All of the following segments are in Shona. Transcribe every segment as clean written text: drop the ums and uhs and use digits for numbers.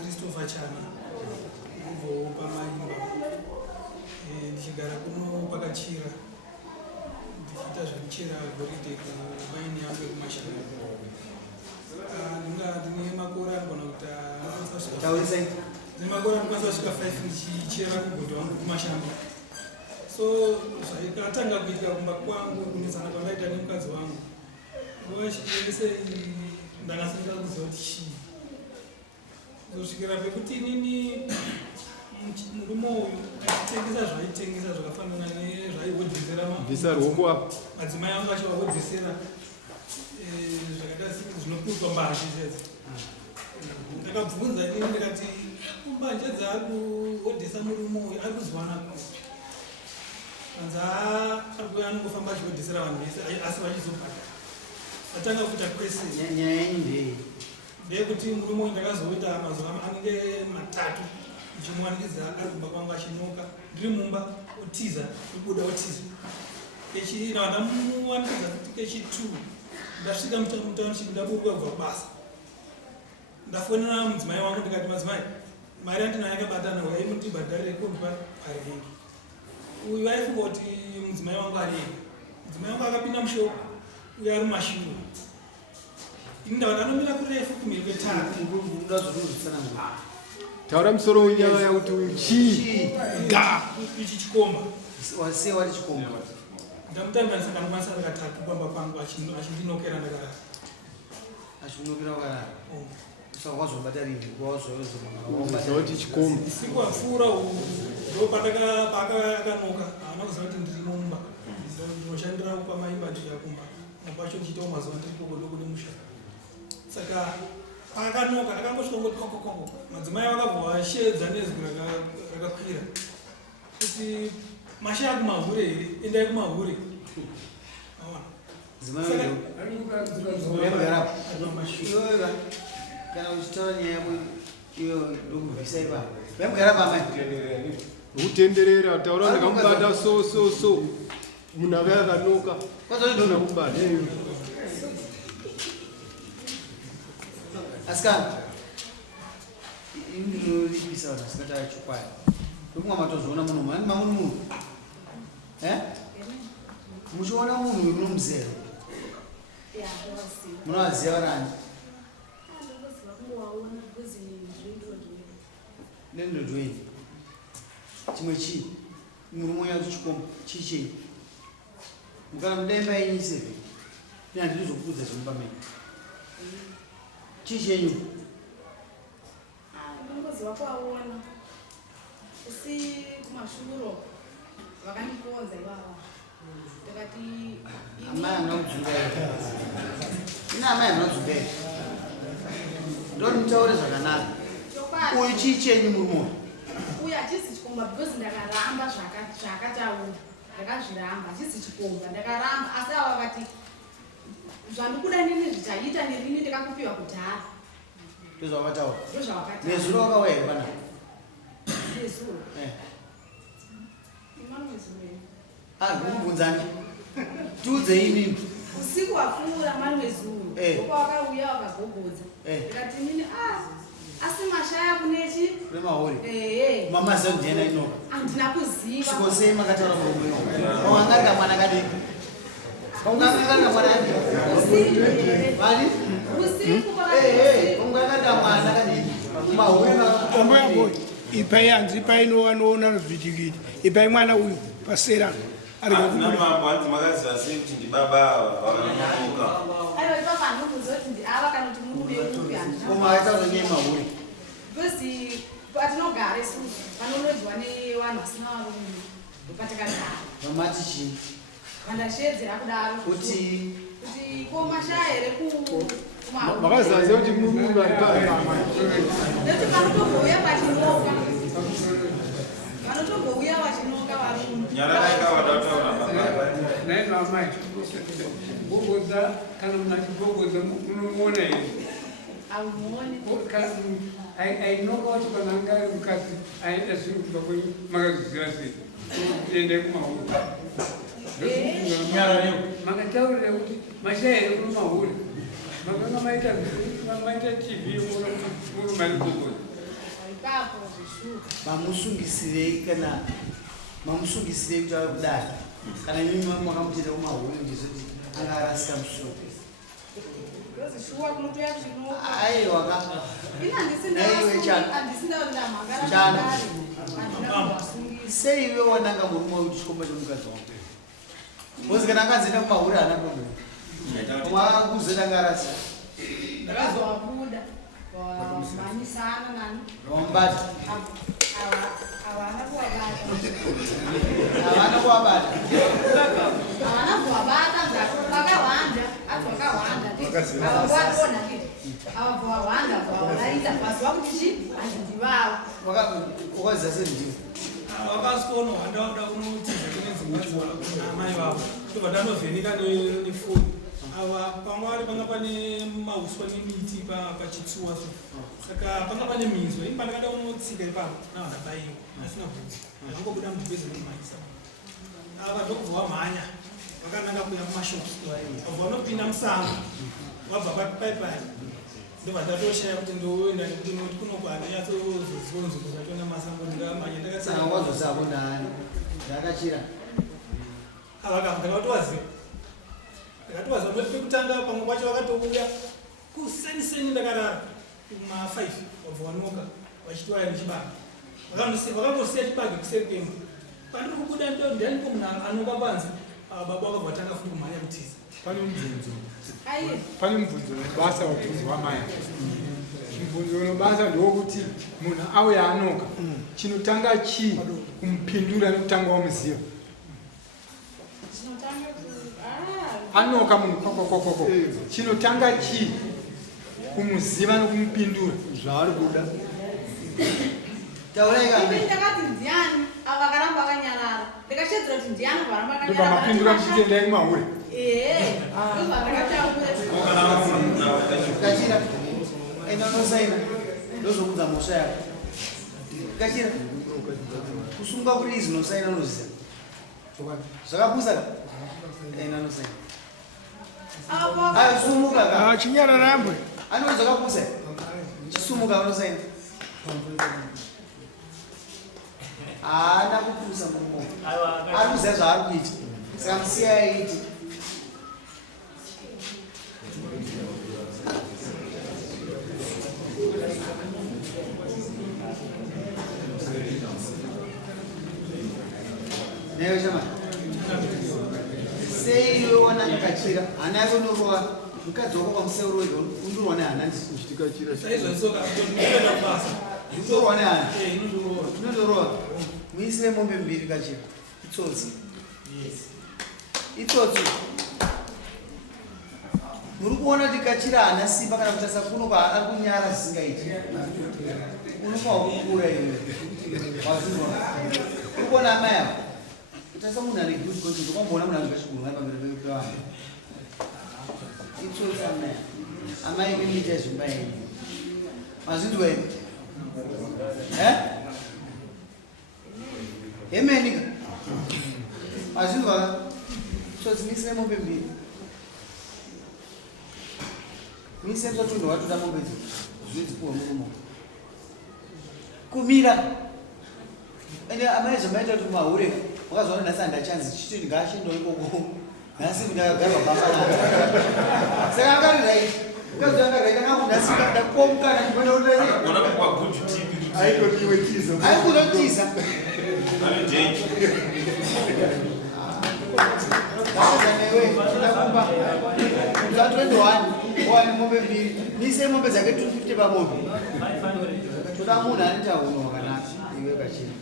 Christopher Chana, who ndikigara kuno pakachira ndichiita zvekuchera goridhe kumaini yangu yekumashamba. Ndine makore anogona kuita ndine makore anokwanisa kusvika 5 ndichichera kugodhi wangu kumashamba. So zvaikatanga kuitika kumba kwangu kunetsana kwandaita nemukadzi wangu nguva chiyese ndakasarira kuziva kuti chii kusvikira pekuti inini murume uyu achitengesa zvaitengesa zvakafanana nezvaihodhesera madzimai angu achivahodhesera zvakaita zvinokudzwa mbanje chedzi. Ndakabvunza inini ndikati mbanje dzaari kuhodhesa murume uyu ari kuzwana kuti anza arikuya anongofamba achihodhesera vanhu vese asi vachizobhadhara. Atanga kuita kwese nyaya yenyu ndeyekuti murume uyu ndakazoita mazuva anenge 3 ndichimuwanikidza ari kumba kwangu achinoka ndiri mumba otiza kubuda otiza ndamuwanikidza kuti kechi2 ndasvika mutaunship ndaburuka kubva kubasa ndafonera mudzimai wangu ndikati madzimai mari yandinayo yakabatana uye mundibhadharire kombi parengi. Uyu waifunga kuti mudzimai wangu ari ega. Mudzimai wangu akapinda mushoko uye ari mumashuru. Ini ndanomira kurefu kumhiri kwetatu taura musoro wenyaya yakuti chii ichi chikomba wase wari chikomba ndamutanganisa ndamukwanisa ndakatatu pamba pangu achindinokera ndakarara achinokera wakarara saka wazobatarini kuti chikomba siku wapfuura ndo paakanoka haana kuziva kuti ndiri mumba ndinoshandira pamaimba ndichakumba mapacho ndichiitawo mazuva ndiripokodoko nemusha. Saka paakanoka akangosvika ngoti kokokoko madzimai vakabva vashedza nezwi rakakwira kuti mashe akumahure here endai kumahure kana uchitaura nyaya yako iyo ndokubvisa ipapo vaimugara pamai kutenderera taura ndakamubata so munhu aka yakanoka kwazoidona kubata asikana indinolipisa vanhu vasikataura chokwadi ndokumwa matozoona munhu manima muni munhu muchiona munhu wekunomuzero munovaziva varani nendodweni chimwe chii murume unyati chikomba chii chei mukana mudaimba yenyu 7 ina ndinozokudza zvimupa meni chii chenyu ndingoziva kuvaona asi kumashuro vakandikonza ivava ndakati amai hamuna kudzunga ina amai hamuna kudzunga ndonitaure zvakanaka uyu chii chenyu murume uyu hachisi chikomba because ndakaramba zvakataura ndakazviramba hachisi chikomba ndakaramba asi ava vakati zvandikuda nini zvichaita nerini ndakakupiwa kudhara ndozvavataura ndozvavakataura nezuro wakauya here pana nezuro imano wezuro ndikubvunzani tiudze inini usiku wapfuura mani wezuro okwavakauya vakagogodza ndikati nini asi mashaya kunechi kune mahori mamaziva ndiena inoka handina kuziva svikosei makataura murume waungangarika mwana kadiki ungangarika mwana vali ungangarika mwana kadiki ombo yako ipai hanzi ipai nowanoona vhitikiti ipai mwana uyu pasera arinamambo hanzi makaziva sei kuti ndibaba vavanonoka aiwa ipapa handinokuziva kuti ndiava kana kuti murume upi koma aitauronyei mahuri because patinogara isusu panonodzwa nevanhu vasina varume patakagara vamati chii vandashedzera kudaro kuti ko mashaya here Makazazi kuti munhu ari pari. Nekuti vanotogouya vachinoka. Vanotogouya vachinoka varume. Nyarakaika wadataura baba. Naizvo amai, kugogodza kana munhu achigogodza munomuona here? Haumuoni. Ainoka wacho kana anga ari mukadzi aenda zvinhu kubva kwenyu makazviziva sei? Endai kumahuri. Makataurira kuti mashaya here kuno mahuri. Makanga maita TV muri mari kugogodza. Ipapo zvishuka. Mamusungisirei kana mamusungisirei kuti ave kudai kana nyinyi makamuchera kumahuri ndizoti anga arasika musoro. Zvishuka kunotoya kuchinoka. Aiwa ka. Sei iwe wananga murume uchikomba chomukadzi wako? Bozi kana akazoenda kumahuri haana problem. Mwakakuzoenda ngarasi. Ndakazowabuda. Wamanyisana nani? Wambata. Havana kuwabata. Havana kuwabata. Havana kuwabata vakawanda. Ati vakawanda. Havakona kiti. Havakawanda vavaraita. Vaziva kuti chii? Handiti vavo. Wakaziva sendiwo. Vakasikono wandauda kunotiza kune dzimba dzamai vavo. Tobva tanovhenika nefoni. Ava pamwari panga pane mauswa nemiti pachitsuwa so. Saka panga pane minzwa. Ini pandakada kunotsika ipapo navana baiwa. Asina bvudzi. Ndingobuda mudhibhezi nekumaisa. Ava ndokubva wamhanya. Vakananga kuya kumashopu. Wabva wanopinda musango. Wabva paipai. Ndobva ndatoshaya kuti ndoenda nekuti noti kunokwana yatsozozonzo kuzatona masango ndikamanya ndakatsaka. Saka wazosako nani? Ndakachira. Ndakatowaziva. Ndakatowaziva kuti pekutanga pamwe pacho vakatouya kuseni ndakarara kuma5 wabva wanoka vachitwaya nechibage. Vakangosiya chibage kuseri kwemba. Pandiri kubuda ndanipo munhu anoka panze. Baba vakabva tanga futi kumhanya kutiza. Pane mubvunzo unobasa wabvunzwa mai. Mubvunzo unobasa ndowokuti munhu auya anoka chinotanga chii kumupindura nekutanga wamuziva. Anoka munhu kokokokoko chinotanga chii kumuziva nekumupindura Zvaari kuda. Ndakati ndiani avakaramba vakanyarara. Ndikashedzera kuti ndiani varamba vakanyarara. ndopamapindura muchitendai kumahuri. Kachira. Ena unosaina. Ndozokudza mhosva yako. Kachira. Kusunga kuti izi unosaina unoziva. Zvakapusa ka? Ena unosaina. Ayo sumuka ka. Chinyararambwe. Ano zvakapusa. Chisumuka unosaina. Haana kupusa murume. Ari kuziva zvaari kuita. Saka musiya aiti. Newe chama. Sei iwe wananga Kachira? Hana yako ndorova. Mukadzi wako pamusoro wedo undorona hana Kuchitika chira. Saizvozvo ndinoenda kubasa. Ndorona hana. Inondorova. Inondorova. Muisire mombe mbiri Kachira. Itsotsi. Itsotsi. Muri kuona kuti Kachira hana simba kana kutasa kuno ari kunyara zvisingaiti. Unofawa kukura iwe. Wazvinona. Uri kuona amai ako. Kutasa munhu ane good conscience. Ukamboona munhu angashugurunga pamberi pevanhu. Itsotsi amai. Amai kuita zvimba yenyu. Mazvinzwa imi? Yemenika. Mazvinzwa. Itsotsi muisire mombe mbiri. Muisire mtoto watoda mombe dzidzipuwa murumo. Kumira. Ende amai zvamaita kuti mahure wakazoona nhasi handachanzi chiti ngaashindwa ikoko. Nhasi ndakagara pabasa. Saka akarirai. Ukazongaraita kangu nhasi ndakomukana ndibona kuti Ona kwa good TV. Aitokiwe tiza. aikunotiza. Ane jeji. Newe ndakumba. Za 21 wani mombe mbiri. Nise mombe dzake 250 pamombe. Toda munhu anoita uno wakanaka iwe Kachira.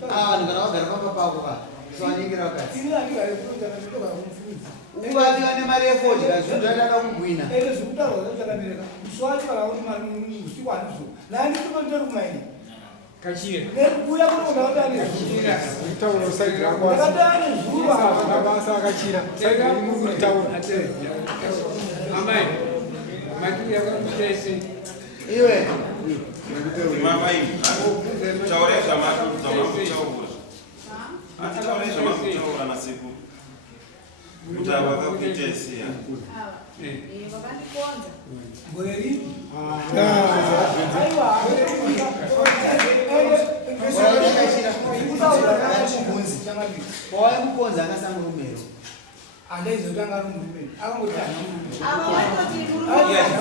Vanhu kana vagara pamba pako pa Zwanyengira wakati. Ini andikalekunza ndatoka kumfuza. Uvaviwa nemari yefodya zvinodada kugwina. Ere zvekutaura zvachakandireka. Mswati vakakuti mari usiku handizo. Nandisiko ndiri kumaini. Kachira. Nekubuya kunoona vatani. Itauro saidi rako. Ndakatane zvuva. Mabasa akachira. Saidi rimu itauro. Amai. Maki yakakushese. Iwe. Mama hivi. Chaoresha matu tutawakuchaura. Chaoresha matu tutawakuchaura na siku. Utawa kakitesia. Vakandikonza. Goreri. Aiwa. Waikukonza akasamurumero. Andaizotanga rumurumeni. Akangoti Ava vatoti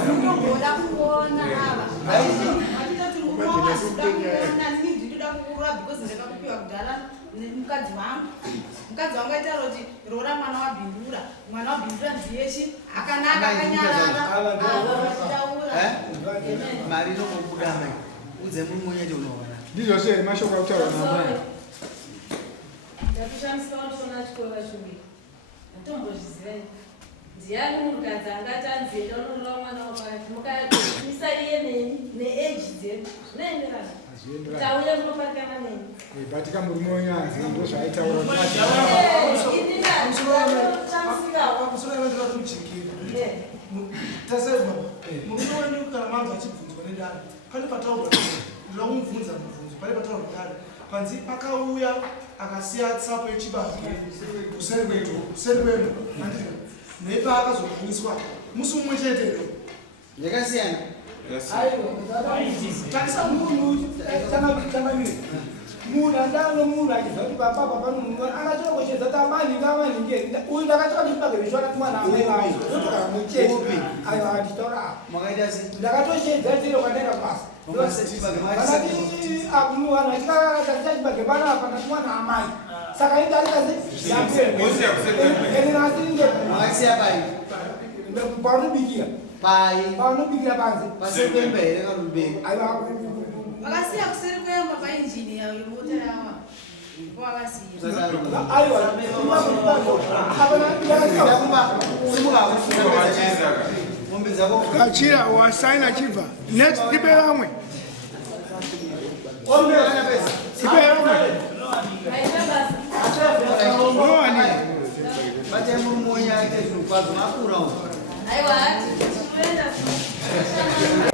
murumoda kuona ava. Vatitoti murumo vazida kuona nini ndinoda kukurura because ndakakupiwa kudhara nemukadzi wangu. Mukadzi wangu aitaura kuti rora mwana wabhindura. Mwana wabhindura ndiyechi akanaka akanyarara. Ava vachitaura. Mari inokubuda mai. Udze murumonye unoona. Ndizvo zvere mashoko akutaura namai. Ndakushandisa kushona chikora chumi. Ndatombozviziva. Ndiani munhukadzi angati anzienda unorora mwana wapakati mukaisa iye neeji dzedu zvinoenderana. Tauya munofarikana neni. Batika murume wenyanzi ndozvaaitaura. pamusoro yavandira kumujikira. Tasema murume wenyu kana manzi achibvunzwa nedare pane pataurwa ndinoda kumubvunza mubvunzo pane pataurwa nedare panzi akauya akasiya tsapo yechibage kuseri kwenu nepaakazogumiswa musi umwe chete Yakasiyana. takisa munhu tangamire munhu andano munhu achiziva kuti papa pano munhu akachokoshedza tamaninge uyu ndakatoka ndibage vesho akati mwana amai vavo ndotoka muchete aiwa anditaura Makaita sei? ndakatoshedza tiro kwandenda basa vanati munhu vanhu vachikataticha chibage panapa ndati mwana amai saka indaikaenenasiringe Makasiya pai. paunobikira Pai. paunobikira panze Pasipembe here karubeni. aiwa Vakasiya kuseri kwemba painjini yemota yava. Vakasiya. aiwa Mombe dzako. Kachira wasaina chibva. Next tipe vamwe. Tipe vamwe. No ani. Bate murume wenyu aite zvinhu kwazvo makura umu. Aiwa, tinoenda.